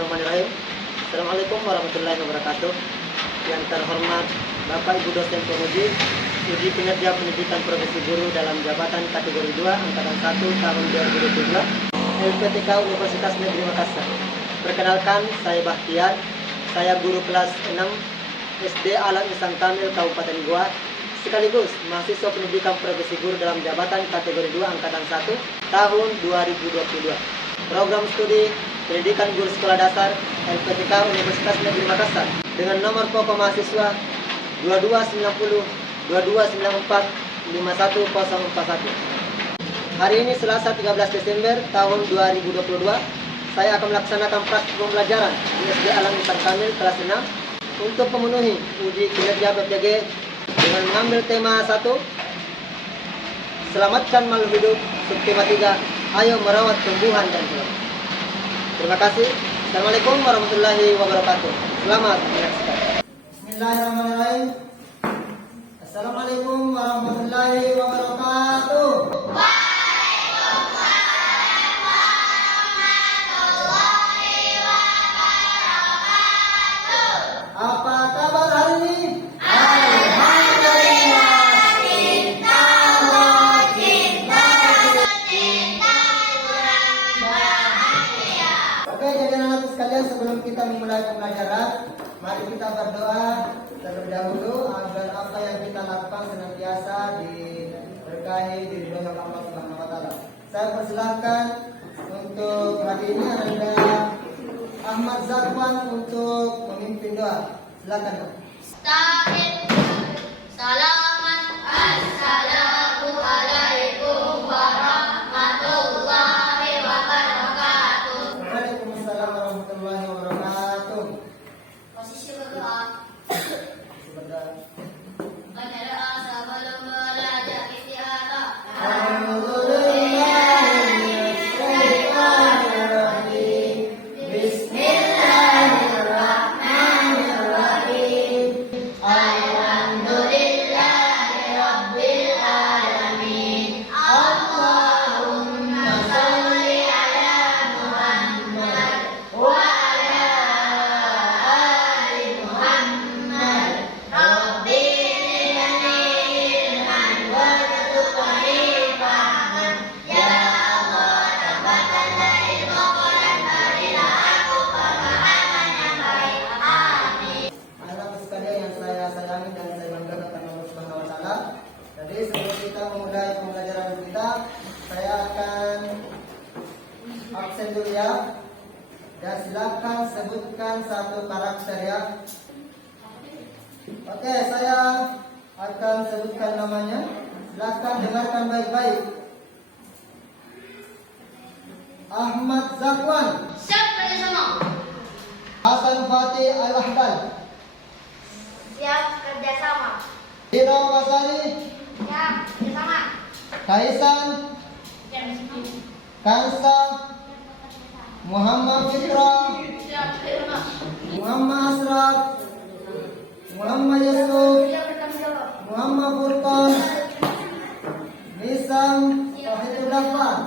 Bismillahirrahmanirrahim. Assalamualaikum warahmatullahi wabarakatuh. Yang terhormat Bapak Ibu dosen penguji uji kinerja pendidikan profesi guru dalam jabatan kategori 2 angkatan 1 tahun 2022 LPTK Universitas Negeri Makassar. Perkenalkan, saya Bahtiar. Saya guru kelas 6 SD Alam Ihsan Kamil Kabupaten Goa, sekaligus mahasiswa pendidikan profesi guru dalam jabatan kategori 2 angkatan 1 tahun 2022. Program studi pendidikan guru sekolah dasar LPTK Universitas Negeri Makassar dengan nomor pokok mahasiswa 2290 2294 51041. Hari ini Selasa 13 Desember tahun 2022, saya akan melaksanakan praktik pembelajaran di SD Alam Ihsan Kamil kelas 6 untuk memenuhi uji kinerja PPG dengan mengambil tema 1, selamatkan makhluk hidup, subtema 3, ayo merawat tumbuhan dan hewan. Terima kasih. Assalamualaikum warahmatullahi wabarakatuh. Selamat menyaksikan. Bismillahirrahmanirrahim. Assalamualaikum warahmatullahi wabarakatuh. Apa kabar hari ini? Alhamdulillah, cinta bahagia. Oke, jadi anak sekalian, sebelum kita memulai pembelajaran, mari kita berdoa terlebih dahulu agar apa yang kita lakukan senantiasa diberkahi di ridhonya Allah Subhanahu wa taala. Saya persilahkan untuk hari ini ada Ahmad Zakwan untuk memimpin doa. Silakan, Pak. Salaman. Assalamualaikum warahmatullahi wabarakatuh. Waalaikumsalam warahmatullahi wabarakatuh. Posisi berdoa. Sebentar. Baca doa sebelum belajar istiadah. Absen dulu ya. Dan silakan sebutkan satu karakter ya. Oke, saya akan sebutkan namanya. Silakan dengarkan baik-baik. Ahmad Zakwan. Siap kerjasama. Hasan Fatih Al-Ahbal. Siap kerjasama. Hira Basari. Siap kerjasama. Kaisan. Kansa. Muhammad Fitra. Siap kerjasama. Muhammad Asraf. Muhammad Yusuf. Siap bertanggung jawab. Muhammad Furqan. Nisam Wahidul Rahman.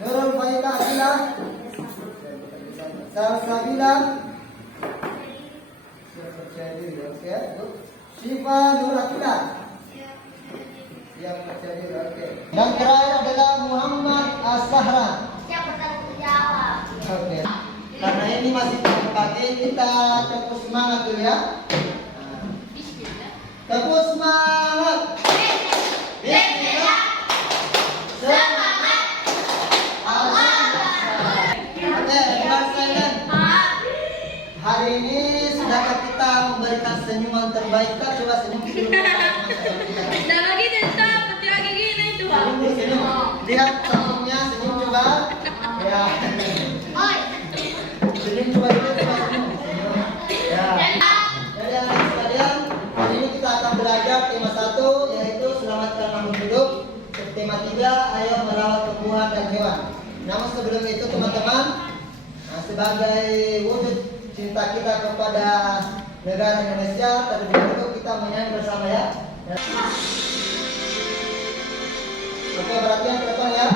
Nurul Faika Akila. Salsabila. Syifa Nur Akila. Yang terjadi, oke. Dan terakhir adalah Muhammad As-Sahra. Siap bertanggung jawab. Oke. Karena ini masih pagi, kita tepuk semangat dulu ya. Tepuk semangat. Bismillah. Semangat. Allah. Oke, teman sekalian. Hari ini sudahkah kita memberikan senyuman terbaik? Kita coba senyum dulu. Tidak lagi tetap, peti lagi gini itu Pak. Senyum. Lihat senyumnya, senyum coba. Ya. Oi. Senyum coba dulu, coba senyum. Ya. Jadi anak sekalian, hari ini kita akan belajar tema 1, yaitu selamatkan makhluk hidup. Tema 3, ayo merawat tumbuhan dan hewan. Namun sebelum itu teman-teman, sebagai wujud cinta kita kepada negara Indonesia, terlebih dahulu kita menyanyi bersama ya. Oke, perhatian ke depan ya.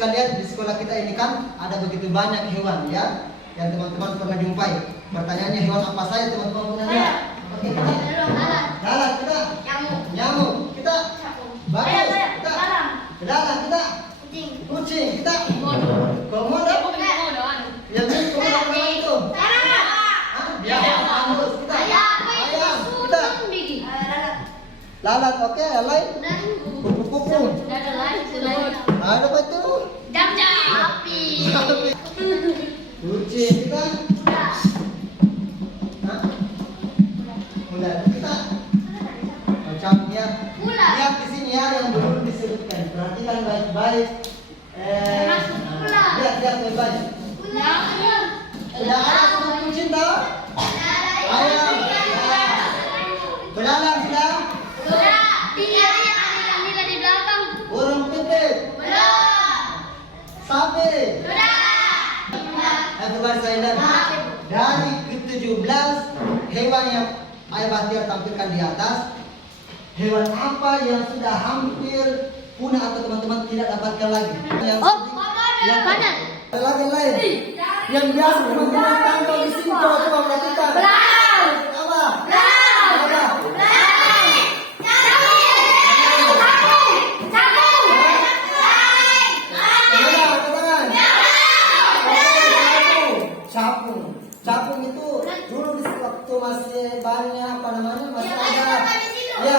sekalian, di sekolah kita ini kan ada begitu banyak hewan ya yang teman-teman pernah jumpai. Pertanyaannya, hewan apa saja teman-teman pernah lihat? Oke, kita lalat, kita nyamuk, kita bagus, kita belalang, kita kucing, kita komodo. Yang ini komodo apa itu? Ya, bagus, kita ayam, kita lalat. Oke, lain kupu-kupu. Ada apa itu? Kucing, kita ular, kita macamnya. Lihat di sini ya yang dulu disebutkan. Perhatikan baik-baik. Lihat baik-baik. Sudah ada semua kucing tahu? Ayam. Belalang sudah? Burung pipit. Sapi. Everybody silent. Dari ke-17 hewan yang Ayah Bahtiar tampilkan di atas, hewan apa yang sudah hampir punah atau teman-teman tidak dapatkan lagi? Yang ada lagi lain. Yang biasa teman-teman tangkap di sini, coba perhatikan. Apa? Capung itu dulu di waktu masih banyak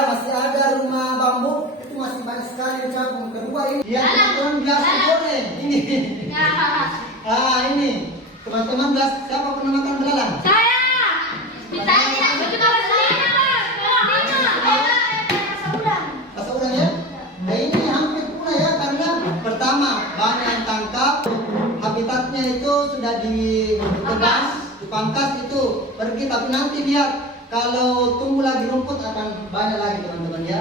masih ada rumah bambu, itu masih banyak sekali capung. Kedua ini yang teman-teman biasa goreng ini. Ini teman-teman biasa, siapa pernah makan belalang? Rasa udang ya? Nah ini hampir punah ya, karena pertama banyak yang tangkap, habitatnya itu sudah ditebas, dipangkas itu pergi, tapi nanti lihat kalau tumbuh lagi rumput akan banyak lagi teman-teman ya.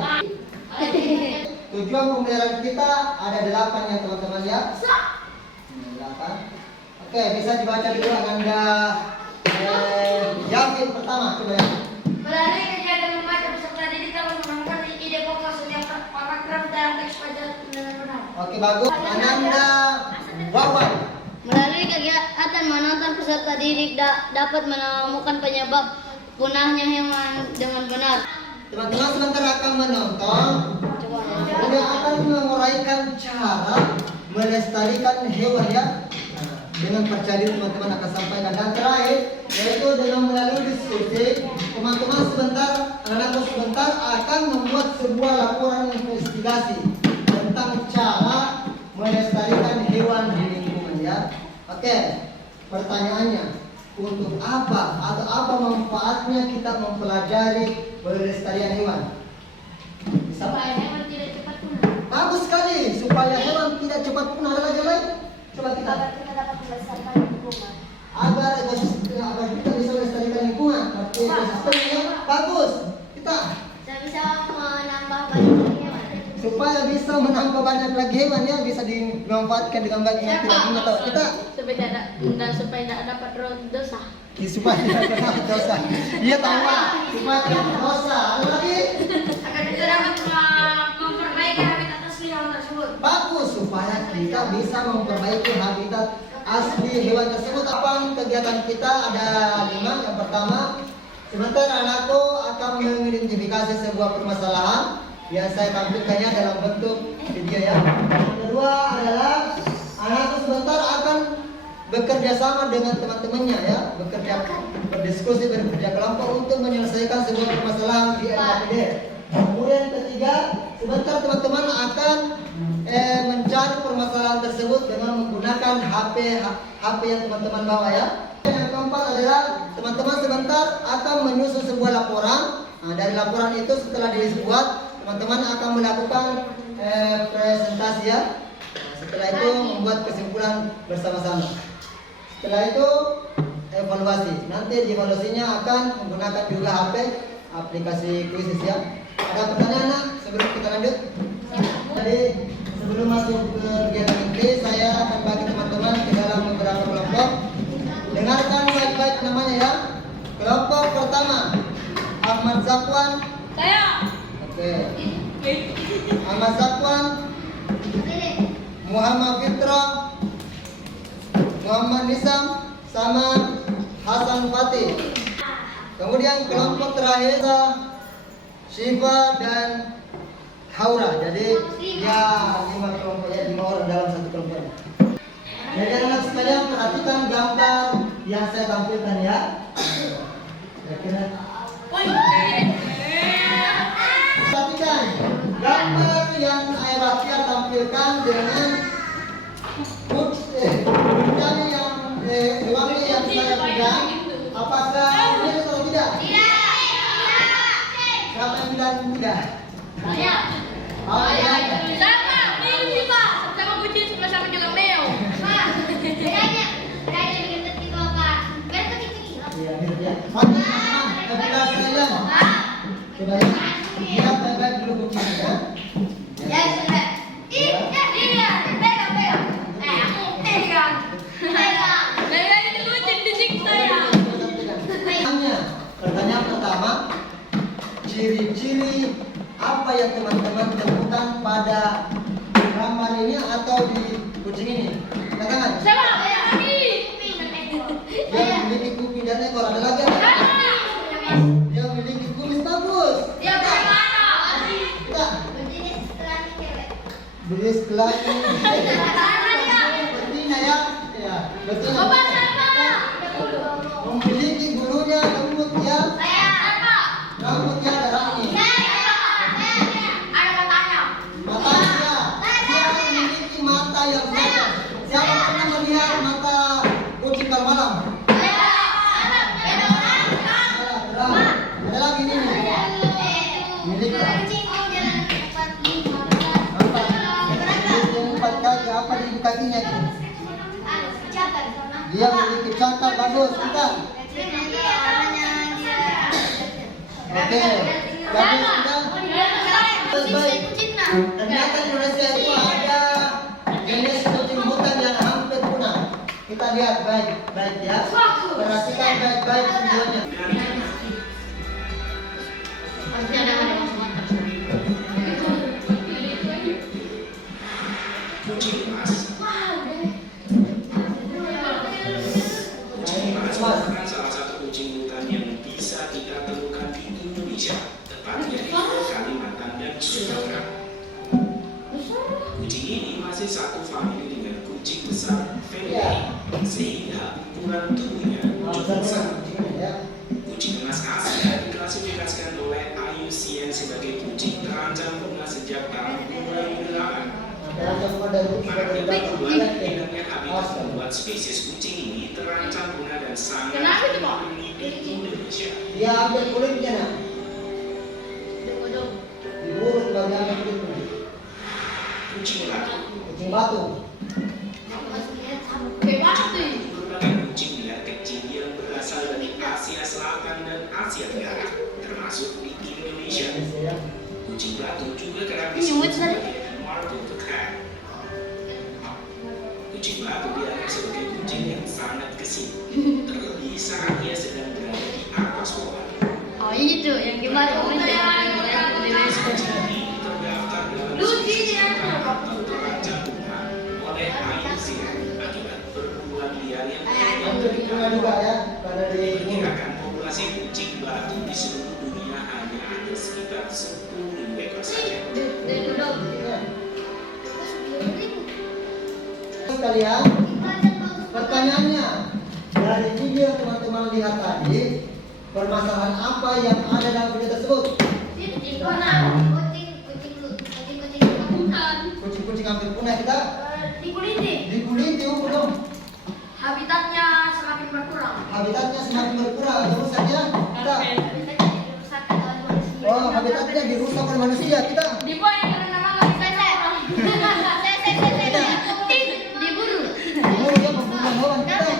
Tujuan pemeliharaan kita ada 8 ya teman-teman ya. 8. Oke, bisa dibaca dulu Anda. Yakin pertama coba ya. Melalui kegiatan membaca peserta didik dapat menemukan ide pokok setiap paragraf dalam teks pelajaran dengan benar. Oke, bagus. Ananda Wawan. Melalui kegiatan menonton peserta didik dapat menemukan penyebab punahnya hewan dengan benar. Teman-teman sebentar akan menonton. Kemudian akan menguraikan cara melestarikan hewan ya. Dengan percaya diri teman-teman akan sampaikan. Dan terakhir yaitu dengan melalui diskusi, teman-teman anak-anakku sebentar akan membuat sebuah laporan investigasi tentang cara melestarikan hewan di lingkungan ya. Oke, pertanyaannya, untuk apa atau apa manfaatnya kita mempelajari pelestarian hewan? Bisa? Supaya hewan tidak cepat punah. Bagus sekali, supaya hewan tidak cepat punah. Ada lagi lain? Coba kita. Kita dapat melestarikan lingkungan. Agar kita bisa melestarikan lingkungan. Berarti ekosistemnya bagus. Kita Bisa menambah banyak hewan. supaya bisa menambah banyak lagi hewan ya, bisa dimanfaatkan dengan baik yang tidak guna tahu kita. Supaya tidak dapat dosa. Supaya tidak dapat dosa. Iya tahu Pak. Supaya tidak berdosa. Ada lagi? Agar kita dapat memperbaiki habitat asli hewan tersebut. Bagus, supaya kita bisa memperbaiki habitat asli hewan tersebut. Apa kegiatan kita ada 5. Yang pertama, sebentar anakku akan mengidentifikasi sebuah permasalahan yang saya tampilkannya dalam bentuk video ya. Yang kedua adalah anakku sebentar akan bekerja sama dengan teman-temannya ya, berdiskusi, bekerja kelompok untuk menyelesaikan sebuah permasalahan di LKPD. Kemudian ketiga, sebentar teman-teman akan mencari permasalahan tersebut dengan menggunakan HP yang teman-teman bawa ya. Yang keempat adalah teman-teman sebentar akan menyusun sebuah laporan. Nah, dari laporan itu setelah dibuat, teman-teman akan melakukan presentasi ya. Nah, setelah itu membuat kesimpulan bersama-sama. Setelah itu evaluasi. Nanti di evaluasinya akan menggunakan juga HP, aplikasi kuisis ya. Ada pertanyaan nak sebelum kita lanjut? Jadi sebelum masuk ke kegiatan inti, saya akan bagi teman-teman ke dalam beberapa kelompok. Dengarkan baik-baik namanya ya. Kelompok pertama, Ahmad Zakwan. Saya. Oke. Ahmad Zakwan, Muhammad Fitra, Muhammad Nisam, sama Hasan Fatih. Kemudian kelompok terakhir Syifa dan Haura. Jadi ya 5 kelompok ya, 5 orang dalam satu kelompok. Jadi anak sekalian perhatikan gambar yang saya tampilkan ya. Kira-kira. Perhatikan gambar yang Raffia tampilkan dengan kucing yang hewan yang saya pegang. Apakah ini atau tidak? Siapa yang bilang tidak? Saya. Oh, ya. Sama, ini Pak. Sama kucing sebelah sama juga Meo. Pak, bedanya bikin ketik Pak. Biar ketik-ketik. Iya, ya. Mana? Kebetulan sekalian. Coba ya. Lihat baik-baik dulu kucingnya. Ya, sudah. Pegang. Aku pegang. Pegang itu kucing disiksa ya. Pertanyaan pertama, ciri-ciri apa yang teman-teman temukan pada gambar ini atau di kucing ini? Katakan. Sama, kami. Dia memiliki kuping dan ekor. Ada lagi? Dia memiliki kumis bagus. Dia bagaimana? Kita. Jenis kelamin. Betina ya. Ya, betul. Bapak siapa? Memiliki bulunya lembut ya. Saya apa? Rambutnya ada rangi. Ada matanya. Matanya. Dia memiliki mata yang besar. Siapa pernah melihat mata kucing kalau malam? Terang. Ada lagi ini nih. Memiliki empat kaki. Apa di kakinya itu? Dia memiliki cakar bagus. Kita. Oke. Bagus kita. Baik. Ternyata di Indonesia itu ada jenis kucing hutan yang hampir punah. Kita lihat baik-baik ya. Perhatikan baik-baik videonya. Kucing emas. Kucing emas merupakan salah satu kucing hutan yang bisa kita temukan di Indonesia, tepatnya di Kalimantan dan Sumatera. Kucing ini masih satu famili dengan kucing besar Felidae, sehingga ukuran tubuhnya cukup besar. Kucing emas Asia diklasifikasikan oleh IUCN sebagai kucing terancam punah sejak tahun 2008. Hilangnya habitat membuat spesies kucing ini terancam punah dan sangat dilindungi di Indonesia. Dia ambil kulitnya nak. Diurut bagian kulitnya. Kucing batu. Kucing batu. Merupakan kucing liar kecil yang berasal dari Asia Selatan dan Asia Tenggara, termasuk di Indonesia. Kucing batu juga kerap disebut sebagai marble cat. Kucing batu dianggap sebagai kucing yang sangat gesit, terlebih saat ia sedang berada di atas pohon. Oh itu yang gimana Kucing ini terdaftar dalam spesies atau terancam punah oleh IUCN akibat perburuan liar yang Ambil punah juga ya. Pada di diperkirakan populasi kucing batu di seluruh dunia hanya ada sekitar 10.000 ekor saja. Sekalian, pertanyaannya dari video yang teman-teman lihat tadi, permasalahan apa yang ada dalam video tersebut? Kucing-kucing hampir punah kita dikuliti belum? Habitatnya semakin berkurang. Habitatnya semakin berkurang, rusak ya kita. Oh, habitatnya dirusak oleh manusia kita. Dibuang karena nama nggak bisa diburu. Diburu ya membunuh hewan kita.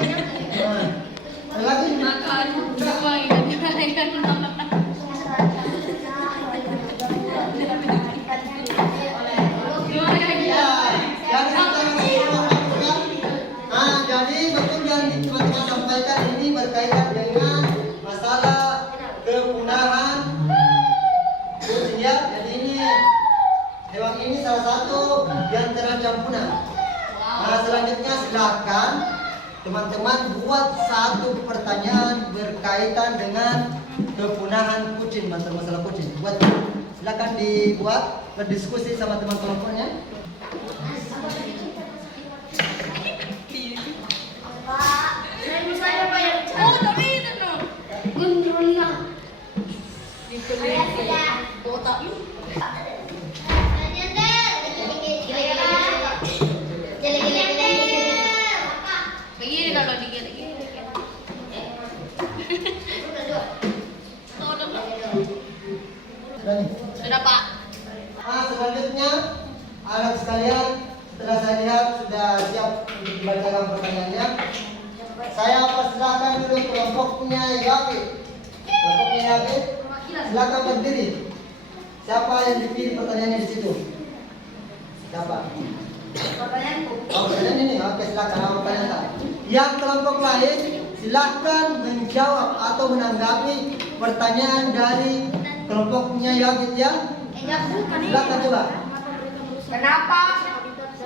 Nah, ada lagi Makan dibuang jadi betul yang teman-teman sampaikan ini berkaitan dengan masalah kepunahan kucing ya. Jadi ini hewan ini salah satu yang terancam punah. Nah, selanjutnya silakan teman-teman buat satu pertanyaan berkaitan dengan kepunahan kucing, masalah kucing. Silakan dibuat, berdiskusi sama teman-temannya. Oh, tapi itu no. Guntruna. Begini kalau digigit. Sudah Pak. Nah, selanjutnya anak sekalian, setelah saya lihat sudah siap untuk dibacakan pertanyaannya, saya persilakan dulu kelompoknya Yafi. Kelompoknya Yafi, silakan berdiri. Siapa yang dipilih pertanyaannya di situ? Siapa? Pertanyaanku. Oh, pertanyaan ini, oke silakan. Apa pertanyaan? Yang kelompok lain silakan menjawab atau menanggapi pertanyaan dari kelompoknya Yafi ya. Silakan coba.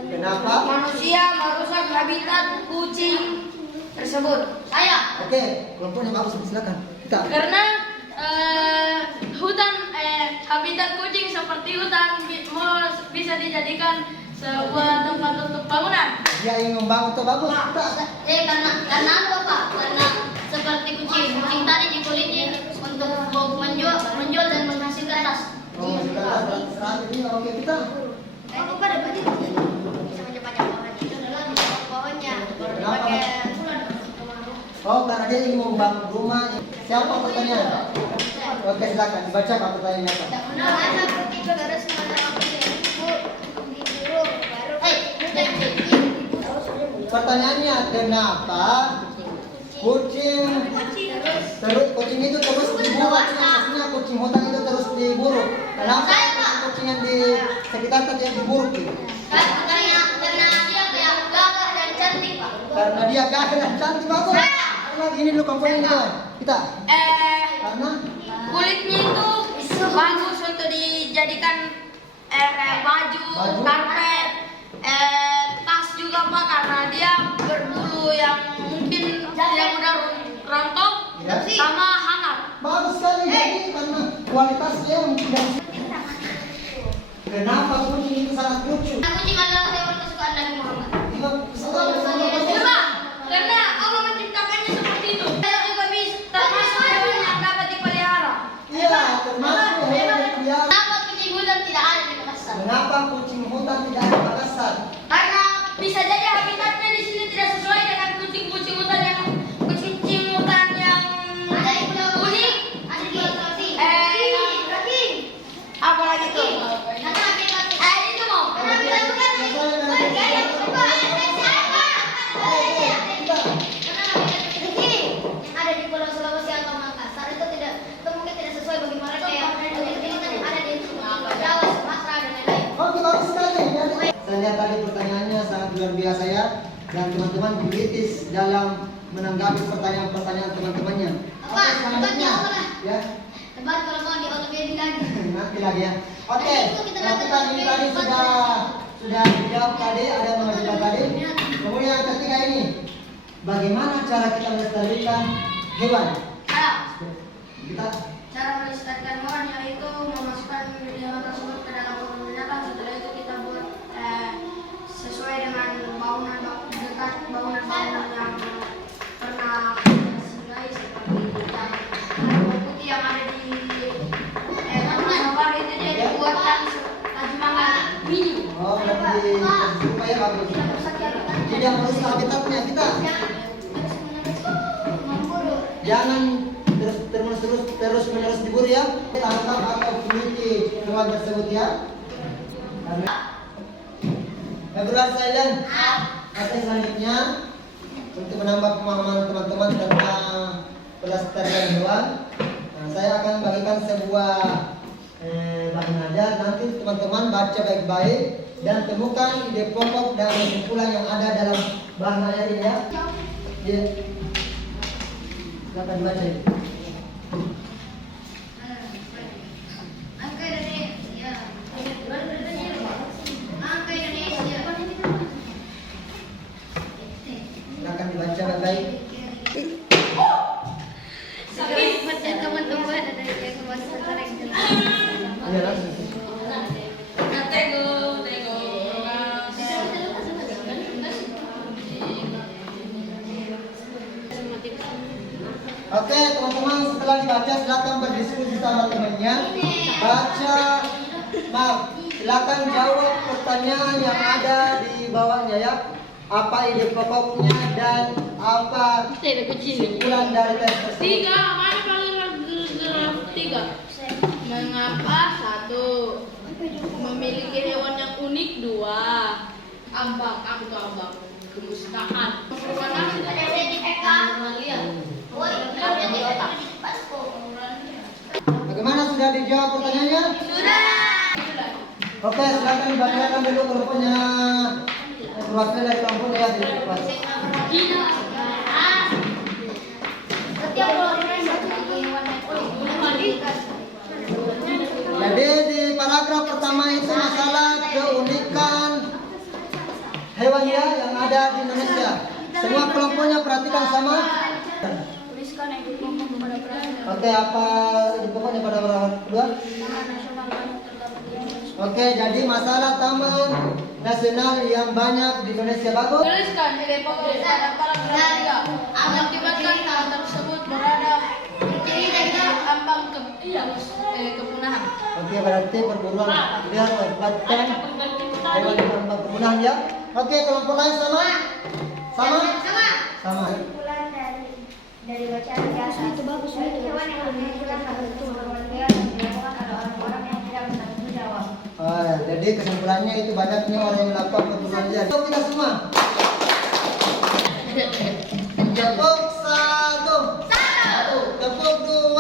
Kenapa manusia merusak habitat kucing tersebut? Saya. Oke, kelompoknya bagus, silakan. Kita. Karena habitat kucing seperti hutan bisa dijadikan sebuah tempat untuk bangunan. Dia ingin membangun itu bagus. Kita. Karena apa Pak? Karena seperti kucing tadi dikulitin untuk menjual dan menghasilkan tas. Oh, sekarang ini oke kita. Aku pada baju bisa macam-macam pohonnya. Pakai Oh, karena dia ingin membangun rumah. Siapa pertanyaan? Oke, silakan dibaca pertanyaannya apa. Pertanyaannya, kenapa kucing itu terus diburu? Maksudnya kucing hutan itu terus diburu. Kenapa kucing yang di sekitar tadi yang diburu? Karena dia gagah dan cantik bagus. Ini dulu komponen itu kita. Karena kulitnya itu bagus untuk dijadikan baju, karpet, tas juga Pak, karena dia berbulu yang mungkin tidak mudah rontok sama hangat. bagus sekali jadi karena kualitasnya mungkin dari. Kenapa kucing itu sangat lucu? Kucing adalah hewan kesukaan Nabi Muhammad. Coba. Karena Allah menciptakannya seperti itu. Saya juga bisa termasuk hewan yang dapat dipelihara. Iya, termasuk hewan yang liar. Kenapa kucing hutan tidak ada di Makassar? Kenapa kucing hutan tidak ada di Makassar? Karena bisa jadi habitatnya di sini tidak sesuai dengan kucing hutan yang unik. Apa lagi tuh? Itu mau. Ada di Pulau Sulawesi atau Makassar itu mungkin tidak sesuai bagi mereka yang ada di Jawa, Sumatera dan lain-lain. Oke, bagus sekali. Saya lihat tadi pertanyaannya sangat luar biasa ya, dan teman-teman kritis dalam menanggapi pertanyaan-pertanyaan teman-temannya. Oke, selanjutnya ya. Debat kalau mau di Olimpiade lagi. Nanti lagi ya. Oke, nanti tadi sudah dijawab tadi, ada yang mengajukan tadi. Kemudian yang ketiga ini, bagaimana cara kita melestarikan hewan? Kita Cara melestarikan hewan yaitu memasukkan hewan tersebut ke dalam kebun binatang. Setelah itu kita buat sesuai dengan bangunan yang pernah singgah seperti putih yang ada di Mawar itu dia dibuatkan tajimangan mini. oh berarti supaya bagus. Tidak merusak habitatnya kita. Jangan terus menerus diburu ya. Tangkap atau miliki hewan tersebut ya. Regular silent. Oke, selanjutnya untuk menambah pemahaman teman-teman tentang pelestarian hewan, saya akan bagikan sebuah bahan ajar. Nanti teman-teman baca baik-baik dan temukan ide pokok dan kesimpulan yang ada dalam bahan ajar ini ya. Silakan dibaca. Oke, teman-teman, setelah dibaca silakan berdiskusi sama temannya. Silakan jawab pertanyaan yang ada di bawahnya ya. Apa ide pokoknya dan apa kesimpulan dari tes tersebut? Mana paragraf 3? Mengapa 1 memiliki hewan yang unik? 2 ambang kemusnahan. Bagaimana, sudah dijawab pertanyaannya? Oke, silakan dibacakan dulu kelompoknya. Perwakilan dari kelompok ya di kelas. Jadi di paragraf pertama itu masalah keunikan hewan ya yang ada di Indonesia. Semua kelompoknya perhatikan sama. Tuliskan yang dipokok kepada beranda. Oke, apa di pokoknya pada paragraf kedua? Taman nasional banyak terdapat di Indonesia. Oke, jadi masalah taman nasional yang banyak di Indonesia bagus. Tuliskan ide pokok pada paragraf 3. Mengakibatkan taman tersebut berada di ambang kepunahan. Oke, berarti perburuan liar mengakibatkan hewan di ambang kepunahan ya. Oke, kelompok lain sama? Sama? Sama. Kesimpulan dari bacaan biasa itu bagus itu hewan yang menunjukkan hal itu berbeda dan dilakukan oleh orang-orang yang tidak bertanggung jawab. Oh, jadi kesimpulannya itu banyaknya orang yang melakukan perburuan liar. Tepuk kita semua. Tepuk 1. Tepuk 2.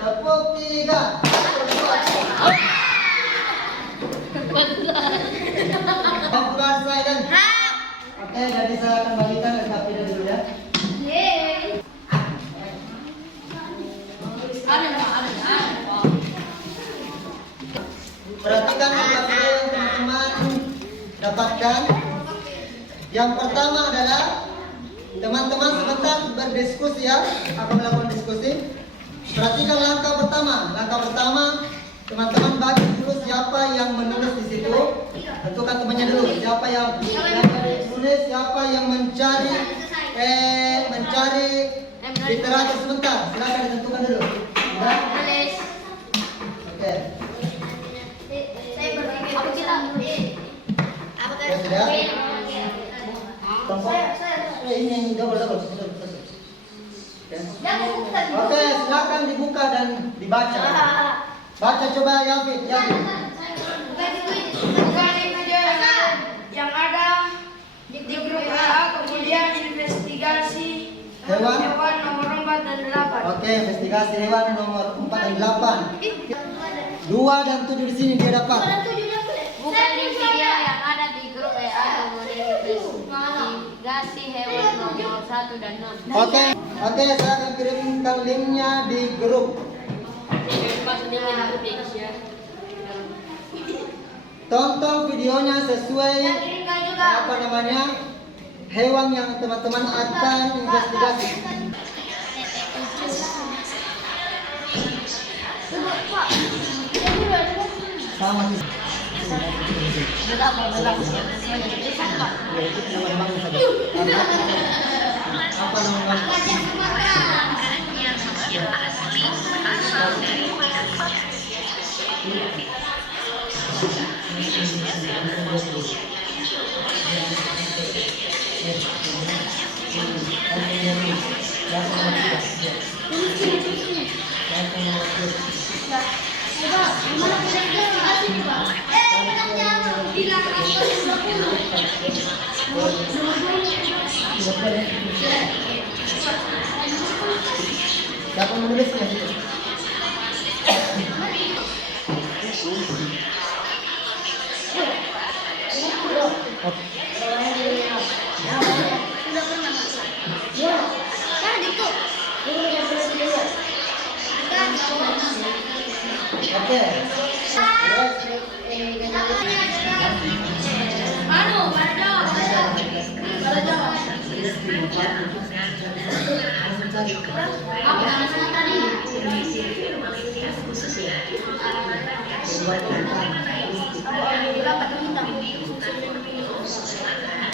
Tepuk 3. Tepuk saya kan? Oke, jadi saya akan bagikan rekapi dulu ya. Perhatikan apa yang teman-teman dapatkan. Yang pertama adalah teman-teman sebentar berdiskusi ya, akan melakukan diskusi. Perhatikan langkah pertama. Langkah pertama, teman-teman bagi dulu siapa yang menulis di situ. Tentukan temannya dulu. Siapa yang menulis, siapa yang mencari literatur sebentar. Silakan ditentukan dulu. Sudah? Oke. Ya, sudah. Kelompok. Ini yang double. Oke, silakan dibuka dan dibaca. Baca coba Yafid. Bukan itu yang ada di grup A, kemudian investigasi Hewan nomor 4 dan 8. Oke, investigasi hewan nomor 4 dan 8. 2 dan 7 di sini dia dapat. Bukan di video yang ada di grup WA, kemudian investigasi hewan nomor 1 dan 6. Oke, saya akan kirimkan linknya di grup. Tonton videonya sesuai hewan yang teman-teman akan investigasi. Sama sih. Apa namanya? Siapa menulisnya? Oke.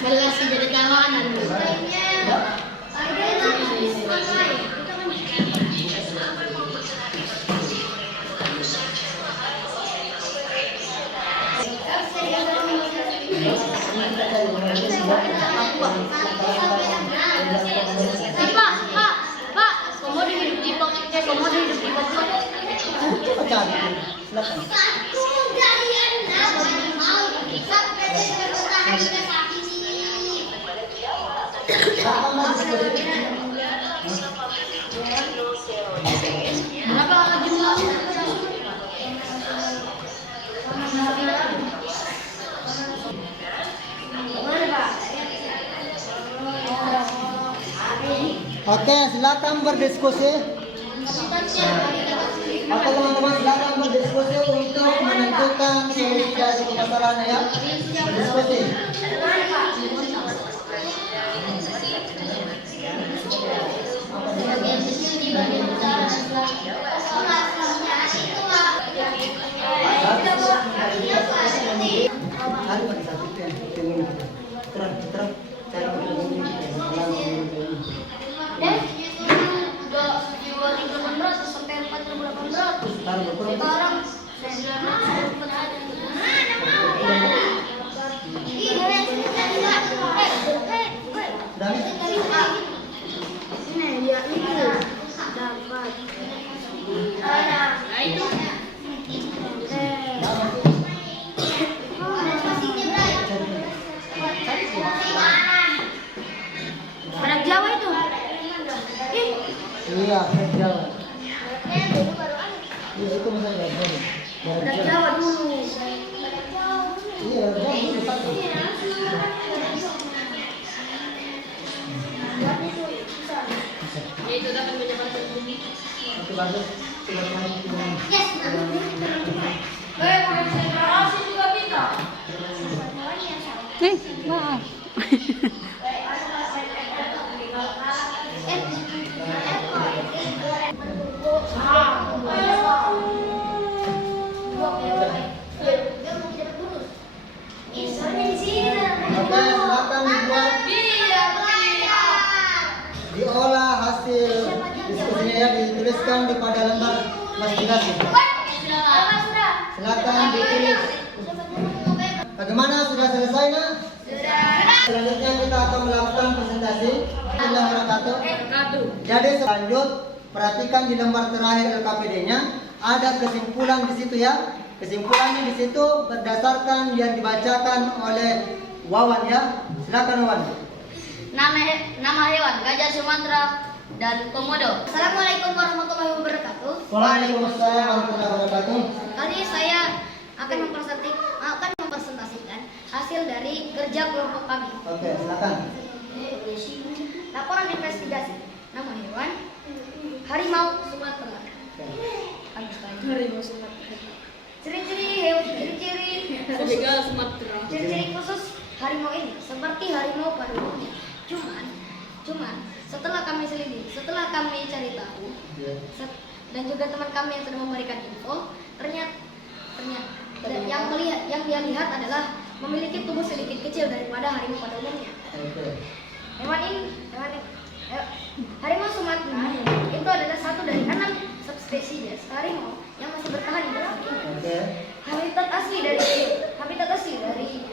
Malah sih jadi kawanan. Pak, komodo hidup di pot, komodo hidup di pot. Coba cari. Silakan. Kenapa nggak jumlah? Oke, silakan berdiskusi. Oke teman-teman, silakan berdiskusi untuk menentukan solusi dari permasalahan ya. Berdiskusi. Badak Jawa itu. Iya, Jawa. Itu misalnya Badak Jawa dulu. Iya, Jawa. Itu dapat menyebabkan bumi. Oke, bagus. Yes. Konsentrasi juga bisa. Wow. Oke, silakan dibuat. Diolah hasil diskusinya ya, dituliskan di pada lembar investigasi. Silakan ditulis. Bagaimana, sudah selesai nak? Selanjutnya kita akan melakukan presentasi. Jadi selanjut perhatikan di lembar terakhir LKPD-nya ada kesimpulan di situ ya. Kesimpulannya di situ berdasarkan yang dibacakan oleh Wawan ya. Silakan Wawan. Nama hewan gajah Sumatera dan komodo. Assalamualaikum warahmatullahi wabarakatuh. Waalaikumsalam warahmatullahi wabarakatuh. Kali saya akan mempresentasikan hasil dari kerja kelompok kami. Oke, silakan. Laporan investigasi. Nama hewan harimau Sumatera. Harimau Sumatera. Ciri-ciri khusus harimau ini seperti harimau pada umumnya. Cuman setelah kami selidiki, setelah kami cari tahu, dan juga teman kami yang sudah memberikan info, ternyata yang dia lihat adalah memiliki tubuh sedikit kecil daripada harimau pada umumnya. Harimau Sumatera itu adalah satu dari 6 subspesies harimau yang masih bertahan di dalam dunia. Habitat asli dari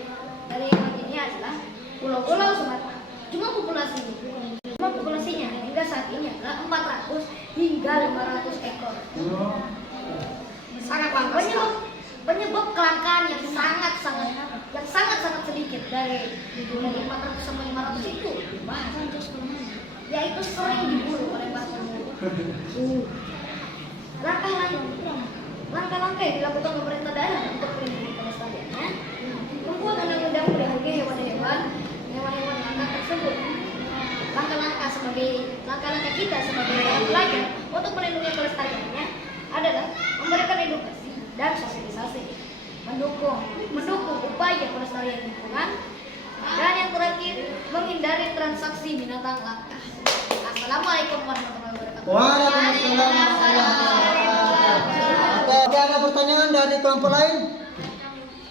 hewan ini adalah Pulau Sumatera. Jumlah populasinya hingga saat ini adalah 400 hingga 500 ekor. Sangat penyebab kelangkaan yang sangat sedikit dari 400 sampai 500 itu yaitu sering diburu oleh para pemburu. Langkah-langkah yang dilakukan pemerintah daerah untuk melindungi kelestariannya, membuat undang-undang melindungi hewan-hewan langka tersebut. Langkah-langkah kita sebagai pelajar untuk melindungi kelestariannya adalah memberikan edukasi dan sosialisasi, mendukung upaya pelestarian lingkungan, dan yang terakhir menghindari transaksi binatang langka. Assalamualaikum warahmatullahi wabarakatuh. Waalaikumsalam warahmatullahi wabarakatuh. Oke, ada pertanyaan dari kelompok lain?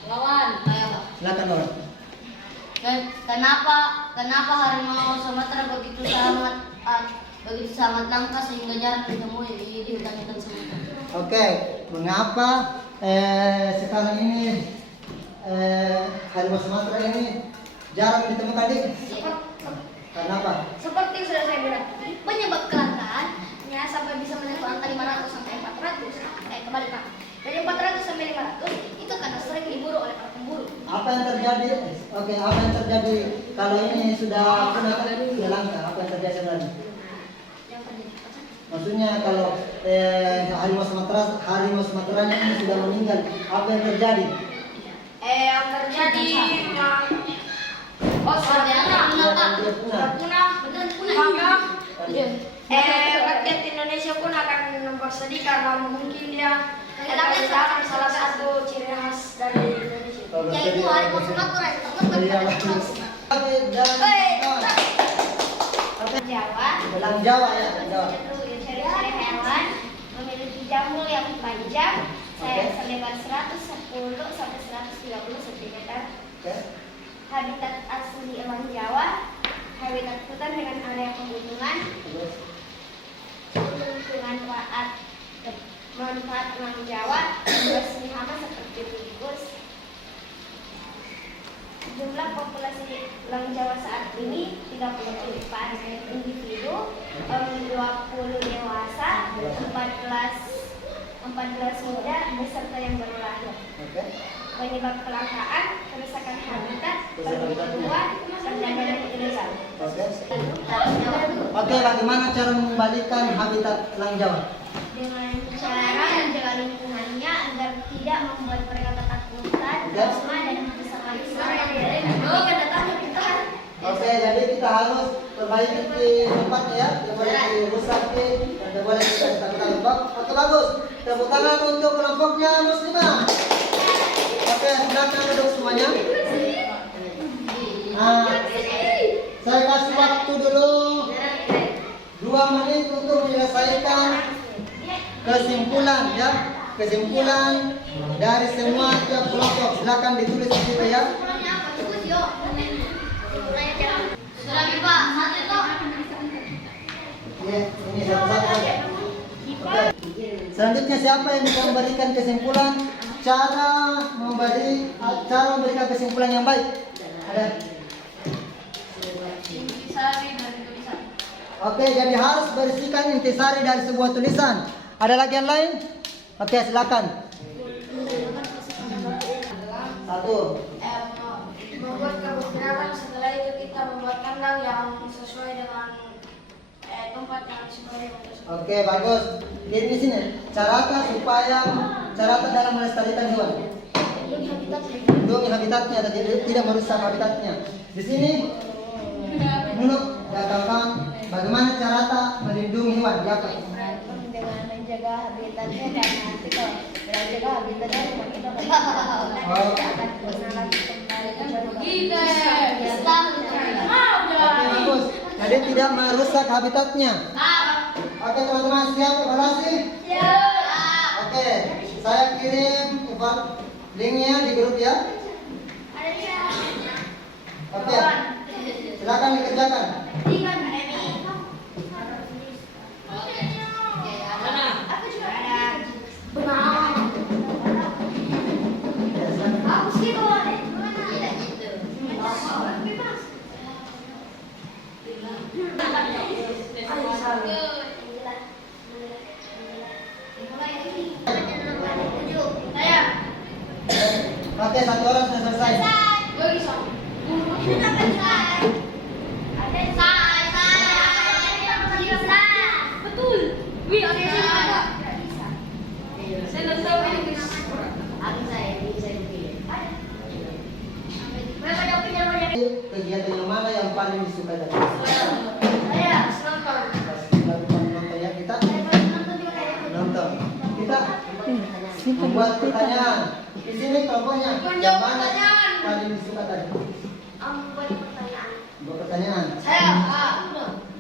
Lawan, Silakan Wawan. Kenapa harimau Sumatera begitu sangat langka sehingga jarang ditemui di hutan-hutan Sumatera? Oke, mengapa sekarang ini harimau Sumatera ini jarang ditemukan di. Sep- Kenapa? Seperti yang sudah saya bilang, penyebab kelangkaannya sampai bisa menyentuh angka 500 sampai 400, kembali Pak. Dari 400 sampai 500 itu karena sering diburu oleh para pemburu. Apa yang terjadi? Oke, apa yang terjadi kalau ini sudah punah langka? Apa yang terjadi sebenarnya? Yang terjadi apa sih? Maksudnya kalau harimau Sumateranya ini sudah meninggal, apa yang terjadi? Yang terjadi Sudah Dia punah. punah. Betul, punah. Maka rakyat Indonesia pun akan bersedih karena mungkin dia kehilangan salah satu ciri khas dari Indonesia. Yaitu harimau Sumatera itu Oke, dan Jawa. Belang Jawa ya, Jawa. Ciri-ciri hewan memiliki jambul yang panjang, sayap selebar 110 sampai 130 cm. Oke. Habitat asli elang Jawa, habitat hutan dengan area pegunungan, Terus. lingkungan manfaat elang Jawa, bersih hama seperti tikus. Jumlah populasi elang Jawa saat ini 34 individu, 20 dewasa, 14 muda beserta yang baru lahir. Oke. Penyebab kelangkaan, kerusakan habitat, Kerusakan perburuan, perdagangan ilegal. Oke. Oke, bagaimana cara mengembalikan habitat elang Jawa? Dengan cara menjaga lingkungannya agar tidak membuat mereka ketakutan, Ya. trauma dan bersama Oke, jadi kita harus perbaiki di tempatnya ya, tidak boleh dirusak dan tidak boleh kita takut-takut. Oke, bagus. Tepuk tangan untuk kelompoknya Muslimah. Oke, silakan duduk semuanya. Nah, saya kasih waktu dulu 2 menit untuk menyelesaikan kesimpulan ya, kesimpulan dari semua tiap kelompok. Silakan ditulis di situ ya. Ya, ini satu-satu saja. Oke. Selanjutnya siapa yang bisa memberikan kesimpulan cara memberikan kesimpulan yang baik? Ada? Oke, jadi harus bersihkan intisari dari sebuah tulisan. Ada lagi yang lain? Oke, silakan. Satu. Membuat kebun setelah itu kita membuat kandang yang sesuai dengan tempat yang sesuai dengan tersebut. Oke, bagus. Jadi di sini carata dalam melestarikan hewan. Lindungi habitatnya dan tidak merusak habitatnya. Di sini menurut kawan bagaimana carata melindungi hewan? Ya, Pak. Dengan menjaga habitatnya dan nanti kalau menjaga habitatnya hewan kita akan pernah lagi kembali Oke, bagus. Jadi tidak merusak habitatnya. Oke, teman-teman siap evaluasi? Oke, saya kirim linknya di grup ya. Oke, silakan dikerjakan. Oke, 1 orang sudah selesai. Betul. Wih, ada yang ada. Saya nggak tahu ini. Kegiatan yang mana yang paling disukai dari Saya nonton. lakukan nonton ya kita nonton kita membuat pertanyaan di sini kelompoknya yang mana paling disuka tadi Buat pertanyaan. buat pertanyaan Saya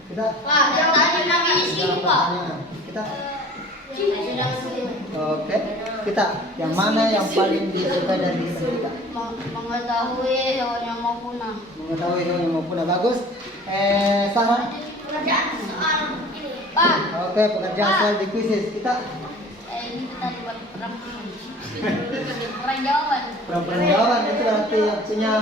kita Pak, yang tadi lagi di sini Pak. pertanyaan kita oke kita yang mana yang paling disuka dari kita Mengetahui hewan yang mau punah. mengetahui hewan yang mau punah bagus saran Pekerjaan soal ini. Pak, oke pekerjaan soal di kuisis kita Ini kita dibuat perang. Orang jawaban. Perempuan jawaban itu berarti punya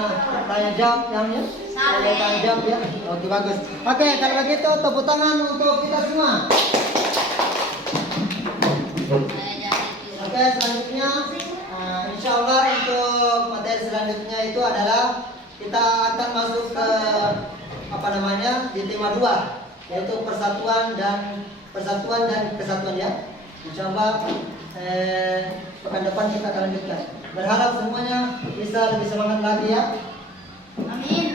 tanya jawab yang ya? Saya tanya jawab ya. Oke bagus. Oke kalau begitu tepuk tangan untuk kita semua. Oke selanjutnya, insya Allah untuk materi selanjutnya itu adalah kita akan masuk ke apa namanya di tema 2 yaitu persatuan dan kesatuan ya. Insya Allah pekan depan kita akan lanjutkan. Berharap semuanya bisa lebih semangat lagi ya. Amin.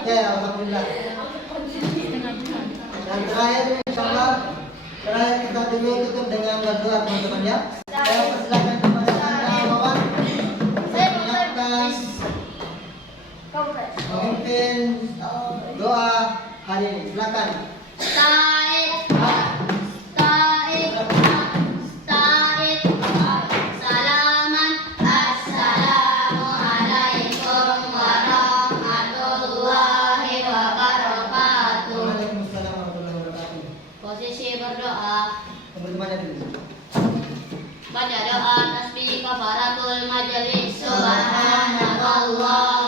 Oke, alhamdulillah. Dan terakhir insyaallah terakhir kita dulu tutup dengan berdoa teman-teman ya. Saya persilakan kepada Anda Wawan. Saya menyiapkan memimpin doa hari ini. Silakan. Waalaikumsalam warahmatullahi wabarakatuh. Posisi berdoa. Teman-temannya dulu. Baca doa tasbih kafaratul majelis. Subhanallah